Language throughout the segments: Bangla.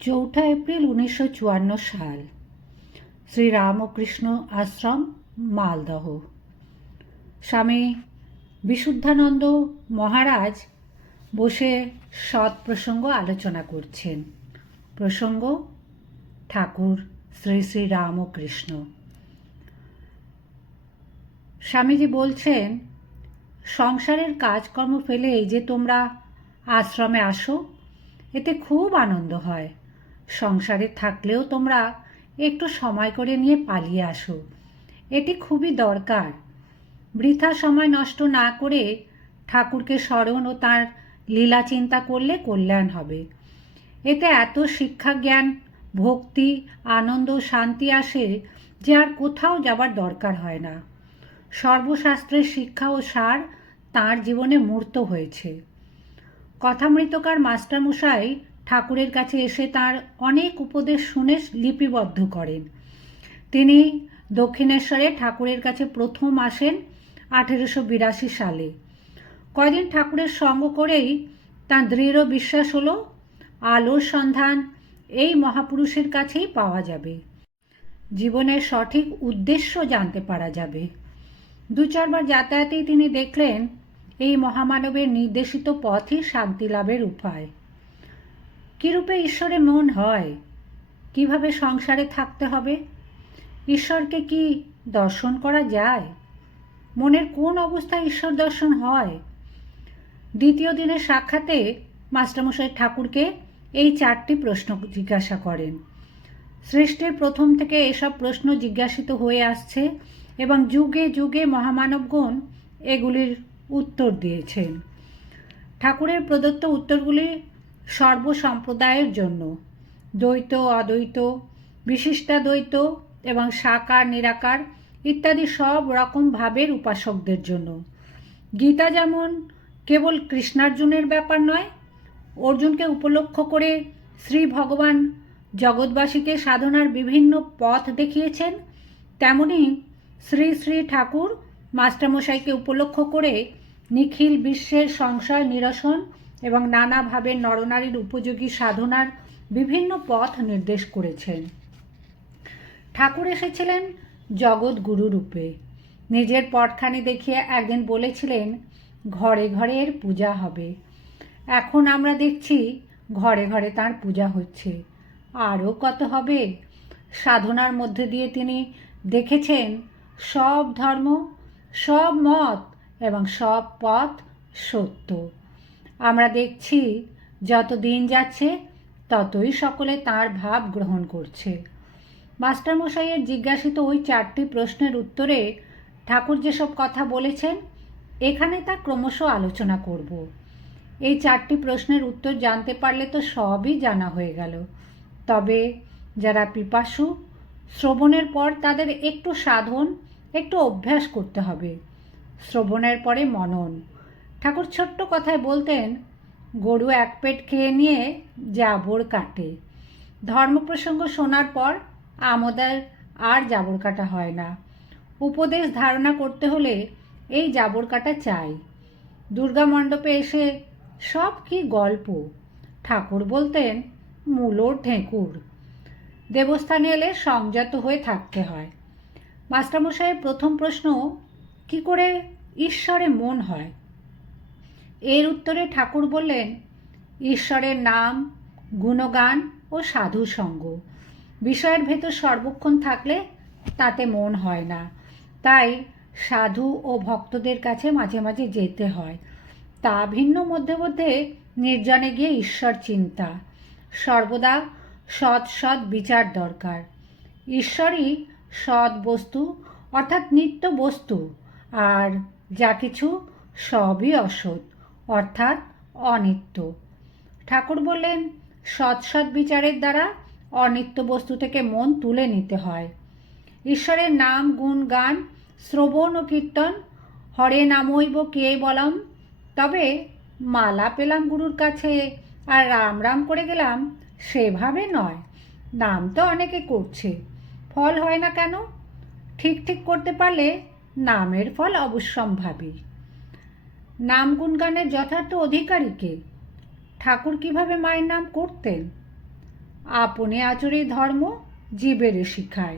চৌঠা এপ্রিল উনিশশো চুয়ান্ন সাল। শ্রী রামকৃষ্ণ আশ্রম, মালদহ। স্বামী বিশুদ্ধানন্দ মহারাজ বসে সৎ প্রসঙ্গ আলোচনা করছেন। প্রসঙ্গ, ঠাকুর শ্রী শ্রী রামকৃষ্ণ। স্বামীজি বলছেন, সংসারের কাজকর্ম ফেলে এই যে তোমরা আশ্রমে আসো, এতে খুব আনন্দ হয়। সংসারে থাকলেও তোমরা একটু সময় করে নিয়ে পালিয়ে আসো। এটি খুবই দরকার। বৃথা সময় নষ্ট না করে ঠাকুরকে স্মরণ ও তার লীলা চিন্তা করলে কল্যাণ হবে। এতে এত শিক্ষা, জ্ঞান, ভক্তি, আনন্দ শান্তি আসে যে আর কোথাও যাবার দরকার হয় না। সর্বশাস্ত্রের শিক্ষা ও সার তাঁর জীবনে মূর্ত হয়েছে। কথামৃতকার মাস্টারমশাই ঠাকুরের কাছে এসে তার অনেক উপদেশ শুনে লিপিবদ্ধ করেন। তিনি দক্ষিণেশ্বরে ঠাকুরের কাছে প্রথম আসেন আঠেরোশো বিরাশি সালে। কয়দিন ঠাকুরের সঙ্গ করেই তার দৃঢ় বিশ্বাস হলো, আলোর সন্ধান এই মহাপুরুষের কাছেই পাওয়া যাবে। জীবনের সঠিক উদ্দেশ্য জানতে পারা যাবে। দু চারবার যাতায়াতেই তিনি দেখলেন, এই মহামানবের নির্দেশিত পথই শান্তি লাভের উপায়। কীরূপে ঈশ্বরে মন হয়? কীভাবে সংসারে থাকতে হবে? ঈশ্বরকে কি দর্শন করা যায়? মনের কোন অবস্থায় ঈশ্বর দর্শন হয়? দ্বিতীয় দিনের সাক্ষাতে মাস্টারমশাই ঠাকুরকে এই চারটি প্রশ্ন জিজ্ঞাসা করেন। সৃষ্টির প্রথম থেকে এসব প্রশ্ন জিজ্ঞাসিত হয়ে আসছে এবং যুগে যুগে মহামানবগণ এগুলির উত্তর দিয়েছেন। ঠাকুরের প্রদত্ত উত্তরগুলি সর্বসম্প্রদায়ের জন্য। দ্বৈত, অদ্বৈত বিশিষ্টাদ্বৈত এবং সাকার, নিরাকার ইত্যাদি সব রকম ভাবের উপাসকদের জন্য। গীতা যেমন কেবল কৃষ্ণার্জুনের ব্যাপার নয়, অর্জুনকে উপলক্ষ করে শ্রী ভগবান জগৎবাসীকে সাধনার বিভিন্ন পথ দেখিয়েছেন, তেমনি শ্রী শ্রী ঠাকুর মাস্টারমশাইকে উপলক্ষ করে নিখিল বিশ্বের সংশয় নিরসন এবং নানাভাবে নরনারীর উপযোগী সাধনার বিভিন্ন পথ নির্দেশ করেছেন। ঠাকুর এসেছিলেন জগৎ গুরু রূপে। নিজের পটখানি দেখিয়ে একদিন বলেছিলেন, ঘরে ঘরে এর পূজা হবে। এখন আমরা দেখছি ঘরে ঘরে তার পূজা হচ্ছে। আরও কত হবে? সাধনার মধ্যে দিয়ে তিনি দেখেছেন, সব ধর্ম, সব মত এবং সব পথ সত্য। আমরা দেখছি যত দিন যাচ্ছে, ততই সকলে তার ভাব গ্রহণ করছে। মাস্টারমশাইয়ের জিজ্ঞাসিত ওই চারটি প্রশ্নের উত্তরে ঠাকুর যেসব কথা বলেছেন, এখানে তা ক্রমশ আলোচনা করব। এই চারটি প্রশ্নের উত্তর জানতে পারলে তো সবই জানা হয়ে গেল। তবে যারা পিপাসু, শ্রবণের পর তাদের একটু সাধন, একটু অভ্যাস করতে হবে। শ্রবণের পরে মনন। ঠাকুর ছোট্ট কথায় বলতেন, গরু এক পেট খেয়ে নিয়ে জাবর কাটে। ধর্মপ্রসঙ্গ শোনার পর আমোদের আর জাবর কাটা হয় না। উপদেশ ধারণা করতে হলে এই জাবর কাটা চাই। দুর্গা মণ্ডপে এসে সব কি গল্প? ঠাকুর বলতেন মূলোর ঠেকুর। দেবস্থানে এলে সংযত হয়ে থাকতে হয়। মাস্টারমশাইয়ের প্রথম প্রশ্ন, কি করে ঈশ্বরে মন হয়? এর উত্তরে ঠাকুর বললেন, ঈশ্বরের নাম, গুণগান ও সাধু সঙ্গ। বিষয়ের ভেতর সর্বক্ষণ থাকলে তাতে মন হয় না। তাই সাধু ও ভক্তদের কাছে মাঝে মাঝে যেতে হয়। তা ভিন্ন মধ্যে মধ্যে নির্জনে গিয়ে ঈশ্বর চিন্তা। সর্বদা সৎ সৎ বিচার দরকার। ঈশ্বরই সৎ বস্তু, অর্থাৎ নিত্য বস্তু, আর যা কিছু সবই অসৎ। অর্থাৎ অনিত্য। ঠাকুর বললেন, সৎ সৎ বিচারের দ্বারা অনিত্য বস্তু থেকে মন তুলে নিতে হয়। ঈশ্বরের নাম, গুণ, গান, শ্রবণ ও কীর্তন, হরে নামইব কে বলাম, তবে মালা পেলাম গুরুর কাছে আর রাম রাম করে গেলাম সেভাবে নয়, নাম তো অনেকে করছে। ফল হয় না কেন? ঠিক ঠিক করতে পারলে নামের ফল অবশ্যম্ভাবী। নাম গুণগানের যথার্থ অধিকারীকে ঠাকুর কীভাবে মায়ের নাম করতেন? আপনে আচরে ধর্ম, জীবের শিখায়।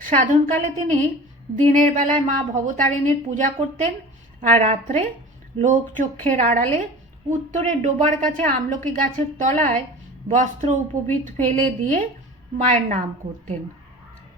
সাধনকালে তিনি দিনের বেলায় মা ভবতারিণীর পূজা করতেন আর রাত্রে লোক চক্ষের আড়ালে উত্তরে ডোবার কাছে আমলকি গাছের তলায় বস্ত্র উপবিত ফেলে দিয়ে মায়ের নাম করতেন।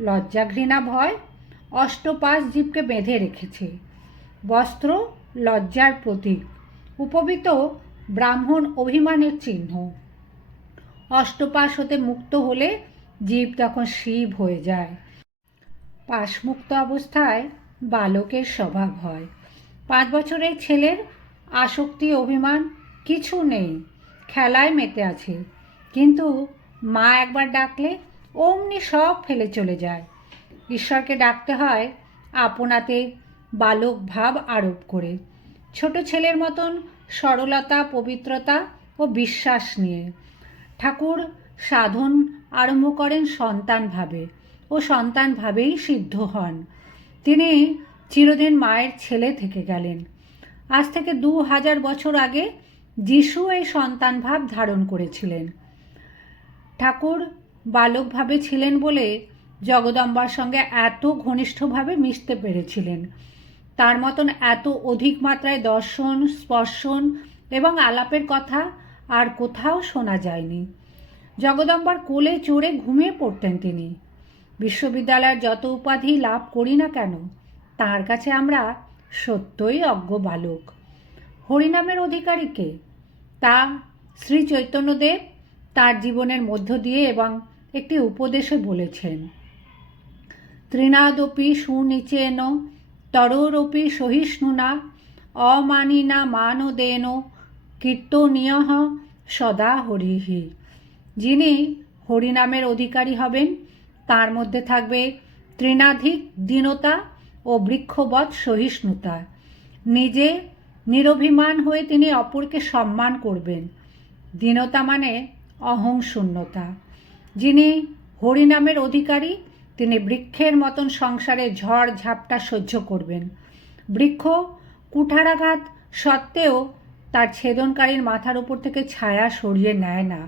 লজ্জা ঘৃণা ভয় অষ্টপাশ জীবকে বেঁধে রেখেছে। বস্ত্র লজ্জার প্রতীক। উপবিত ব্রাহ্মণ অভিমানের চিহ্ন। অষ্টপাশ হতে মুক্ত হলে জীব তখন শিব হয়ে যায়। পাশমুক্ত অবস্থায় বালকের স্বভাব হয়। পাঁচ বছরের ছেলের আসক্তি, অভিমান কিছু নেই। খেলায় মেতে আছে। কিন্তু মা একবার ডাকলে অমনি সব ফেলে চলে যায়। ঈশ্বরকে ডাকতে হয়, আপনাতে বালক ভাব আরোপ করে। ছোট ছেলের মতন সরলতা, পবিত্রতা ও বিশ্বাস নিয়ে। ঠাকুর সাধন আরম্ভ করেন সন্তান ভাবে ও সন্তান ভাবেই সিদ্ধ হন। তিনি চিরদিন মায়ের ছেলে থেকে গেলেন। আজ থেকে দু হাজার বছর আগে যিশু এই সন্তান ভাব ধারণ করেছিলেন। ঠাকুর বালকভাবে ছিলেন বলে জগদম্বার সঙ্গে এত ঘনিষ্ঠভাবে মিশতে পেরেছিলেন। তার মতন এত অধিক মাত্রায় দর্শন, স্পর্শন এবং আলাপের কথা আর কোথাও শোনা যায়নি। জগদম্বার কোলে চড়ে ঘুমিয়ে পড়তেন তিনি। বিশ্ববিদ্যালয়ের যত উপাধি লাভ করি না কেন, তার কাছে আমরা সত্যই অজ্ঞ বালক। হরিনামের অধিকারীকে তা শ্রী চৈতন্যদেব তার জীবনের মধ্য দিয়ে এবং একটি উপদেশে বলেছেন। তৃণাদপি সুনিচেন তরোরপি সহিষ্ণুনা অমানিনা মানদেন কীর্তনীয় সদা হরিহি যিনি হরিনামের অধিকারী হবেন, তার মধ্যে থাকবে তৃণাধিক দীনতা ও বৃক্ষবৎ সহিষ্ণুতা। নিজে নিরভিমান হয়ে তিনি অপরকে সম্মান করবেন। দীনতা মানে অহং শূন্যতা যিনি হরিনামের অধিকারী তিনি বৃক্ষের মতন সংসারে ঝড় ঝাপটা সহ্য করবেন। বৃক্ষ কুঠারাঘাত সত্ত্বেও তার ছেদনকারীর মাথার উপর থেকে ছায়া সরিয়ে নেয় না।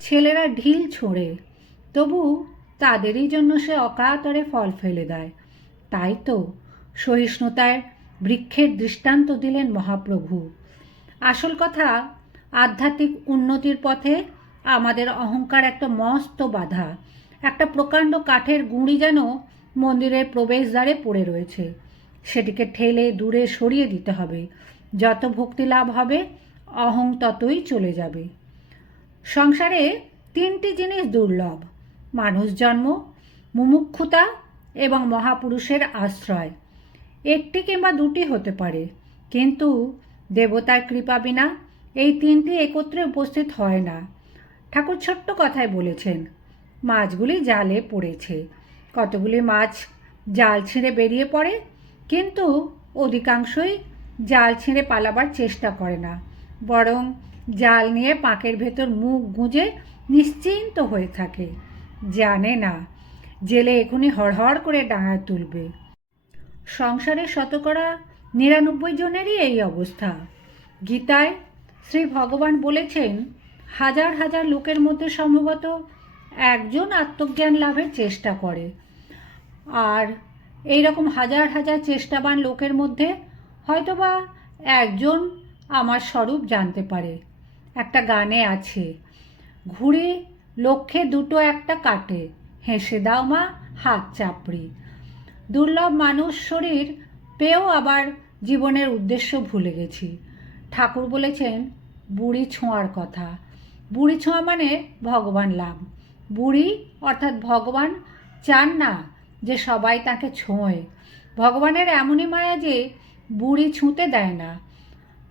ছেলেরা ঢিল ছোঁড়ে, তবু তাদেরই জন্য সে অকাতরে ফল ফেলে দেয়। তাই তো সহিষ্ণুতায় বৃক্ষের দৃষ্টান্ত দিলেন মহাপ্রভু। আসল কথা, আধ্যাত্মিক উন্নতির পথে আমাদের অহংকার একটা মস্ত বাধা। একটা প্রকাণ্ড কাঠের গুঁড়ি যেন মন্দিরের প্রবেশদ্বারে পড়ে রয়েছে। সেটিকে ঠেলে দূরে সরিয়ে দিতে হবে। যত ভক্তি লাভ হবে, অহং ততই চলে যাবে। সংসারে তিনটি জিনিস দুর্লভ। মানুষ জন্ম, মুমুক্ষুতা এবং মহাপুরুষের আশ্রয়। একটি কিংবা দুটি হতে পারে, কিন্তু দেবতার কৃপা বিনা এই তিনটি একত্রে উপস্থিত হয় না। ঠাকুর ছোট্ট কথায় বলেছেন মাছগুলি জালে পড়েছে। কতগুলি মাছ জাল ছিঁড়ে বেরিয়ে পড়ে, কিন্তু অধিকাংশই জাল ছিঁড়ে পালাবার চেষ্টা করে না। বরং জাল নিয়ে পাঁকের ভেতর মুখ গুঁজে নিশ্চিন্ত হয়ে থাকে। জানে না, জেলে এখনই হড়হড় করে ডাঙায় তুলবে। সংসারে শতকরা নিরানব্বই জনেরই এই অবস্থা। গীতায় শ্রী ভগবান বলেছেন, হাজার হাজার লোকের মধ্যে সম্ভবত একজন আত্মজ্ঞান লাভের চেষ্টা করে। আর এই রকম হাজার হাজার চেষ্টাবান লোকের মধ্যে হয়তোবা একজন আমার স্বরূপ জানতে পারে। একটা গানে আছে ঘুরে লক্ষ্যে দুটো একটা কাটে, হেসে দাও মা, হাত চাপড়ি। দুর্লভ মানুষ শরীর পেয়েও আবার জীবনের উদ্দেশ্য ভুলে গেছি। ঠাকুর বলেছেন, বুড়ি ছোঁয়ার কথা। বুড়ি ছোঁয়া মানে ভগবান লাভ। বুড়ি, অর্থাৎ ভগবান, চান না যে সবাই তাকে ছোঁয়। ভগবানের এমনই মায়া যে বুড়ি ছুঁতে দেয় না।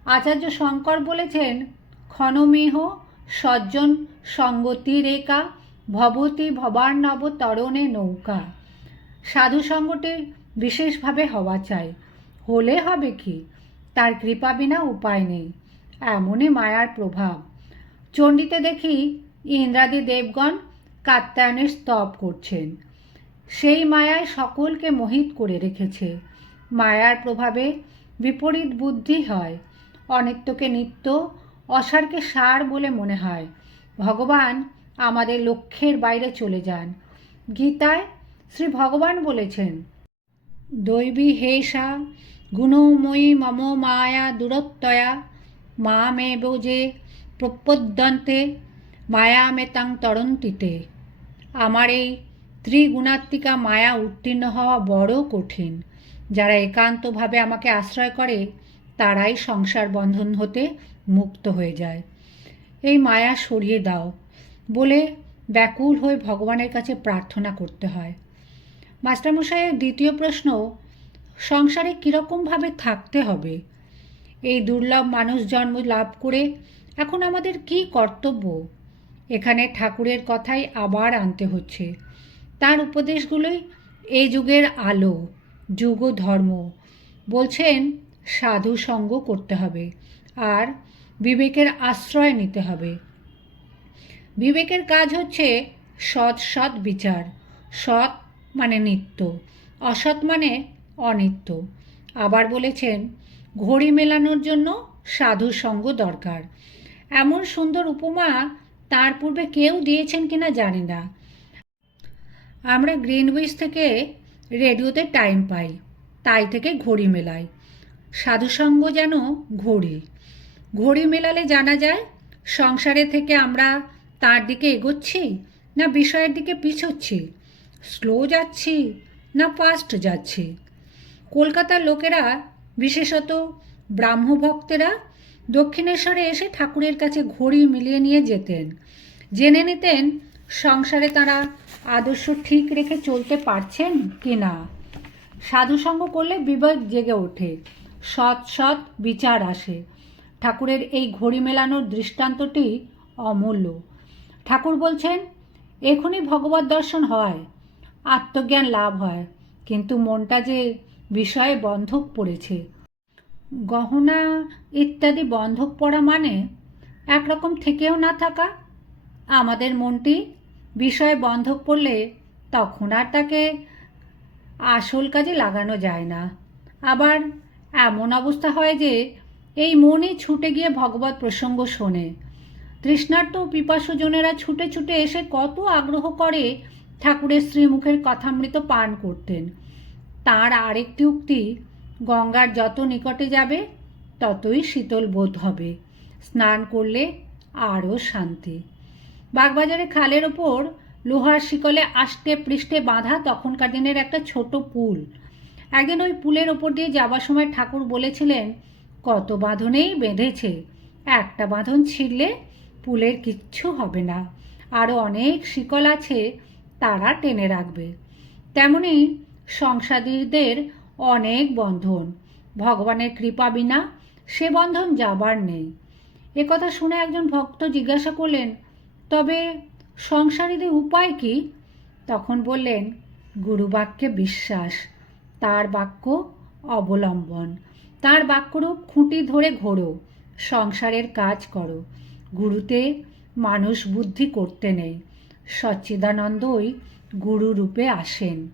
আচার্য শঙ্কর বলেছেন, ক্ষণমেহ সজ্জন সঙ্গতি রেখা ভবতী ভবার্ণব তরণে নৌকা। সাধু সঙ্গটি বিশেষভাবে হওয়া চাই। হলে হবে কি? তার কৃপা বিনা উপায় নেই। এমনই মায়ার প্রভাব। চণ্ডীতে দেখি ইন্দ্রাদি দেবগণ কাত্যায়নের স্তব করছেন। সেই মায়ায় সকলকে মোহিত করে রেখেছে। মায়ার প্রভাবে বিপরীত বুদ্ধি হয়। অনিত্যকে নিত্য, অসারকে সার বলে মনে হয়। ভগবান আমাদের লক্ষ্যের বাইরে চলে যান। গীতায় শ্রী ভগবান বলেছেন, দৈবী হেষা গুণময়ী মম মায়া দূরত্বয়া, মামেব যে প্রপদ্যন্তে মায়ামেতাং তরন্তিতে। আমার এই ত্রিগুণাত্মিকা মায়া উত্তীর্ণ হওয়া বড় কঠিন। যারা একান্তভাবে আমাকে আশ্রয় করে, তারাই সংসার বন্ধন হতে মুক্ত হয়ে যায়। এই মায়া সরিয়ে দাও বলে ব্যাকুল হয়ে ভগবানের কাছে প্রার্থনা করতে হয়। মাস্টারমশাইয়ের দ্বিতীয় প্রশ্ন, সংসারে কীরকমভাবে থাকতে হবে? এই দুর্লভ মানুষ জন্ম লাভ করে এখন আমাদের কি কর্তব্য? এখানে ঠাকুরের কথাই আবার আনতে হচ্ছে। তার উপদেশগুলোই এই যুগের আলো, যুগ ধর্ম। বলছেন, সাধু সঙ্গ করতে হবে আর বিবেকের আশ্রয় নিতে হবে। বিবেকের কাজ হচ্ছে সৎ সৎ বিচার, সৎ মানে নিত্য, অসৎ মানে অনিত্য। আবার বলেছেন, ঘড়ি মেলানোর জন্য সাধু সঙ্গ দরকার। এমন সুন্দর উপমা তার পূর্বে কেউ দিয়েছেন কিনা জানি না। আমরা গ্রিনউইচ থেকে রেডিওতে টাইম পাই, তাই থেকে ঘড়ি মেলাই। সাধুসঙ্গ যেন ঘড়ি। ঘড়ি মেলালে জানা যায়, সংসারে থেকে আমরা তার দিকে এগোচ্ছি না বিষয়ের দিকে পিছোচ্ছি। স্লো যাচ্ছি না ফাস্ট যাচ্ছি। কলকাতার লোকেরা, বিশেষত ব্রাহ্মভক্তেরা দক্ষিণেশ্বরে এসে ঠাকুরের কাছে ঘড়ি মিলিয়ে নিয়ে যেতেন। জেনে নিতেন, সংসারে তারা আদর্শ ঠিক রেখে চলতে পারছেন কি না। সাধুসঙ্গ করলে বিবেক জেগে ওঠে, সৎ সৎ বিচার আসে। ঠাকুরের এই ঘড়ি মেলানোর দৃষ্টান্তটি অমূল্য। ঠাকুর বলছেন, এখনই ভগবত দর্শন হয়, আত্মজ্ঞান লাভ হয়, কিন্তু মনটা যে বিষয়ে বন্ধক পড়েছে। গহনা ইত্যাদি বন্ধক পড়া মানে একরকম থেকেও না থাকা। আমাদের মনটি বিষয়ে বন্ধক পড়লে তখন আর তাকে আসল কাজে লাগানো যায় না। আবার এমন অবস্থা হয় যে এই মনে ছুটে গিয়ে ভগবত প্রসঙ্গ শোনে। তৃষ্ণার্ত পিপাসুজনেরা ছুটে ছুটে এসে কত আগ্রহ করে ঠাকুরের শ্রীমুখের কথামৃত পান করতেন। তার আরেকটি উক্তি গঙ্গার যত নিকটে যাবে, ততই শীতল বোধ হবে। স্নান করলে আরও শান্তি। বাগবাজারে খালের ওপর লোহার শিকলে আষ্টে পৃষ্ঠে বাঁধা তখনকার দিনের একটা ছোট পুল। একদিন ওই পুলের ওপর দিয়ে যাবার সময় ঠাকুর বলেছিলেন, কত বাঁধনেই বেঁধেছে, একটা বাঁধন ছিঁড়লে পুলের কিচ্ছু হবে না। আরও অনেক শিকল আছে, তারা টেনে রাখবে। তেমনি সংসাদীদের অনেক বন্ধন। ভগবানের কৃপা বিনা সে বন্ধন যাবার নেই। কথা শুনে একজন ভক্ত জিজ্ঞাসা করলেন, তবে সংসারীদের উপায় কি? তখন বললেন, গুরুবাক্যে বিশ্বাস, তার বাক্য অবলম্বন। তার বাক্যরূপ খুঁটি ধরে ঘোরো, সংসারের কাজ করো। গুরুতে মানুষ বুদ্ধি করতে নেই। সচ্চিদানন্দই গুরু রূপে আসেন।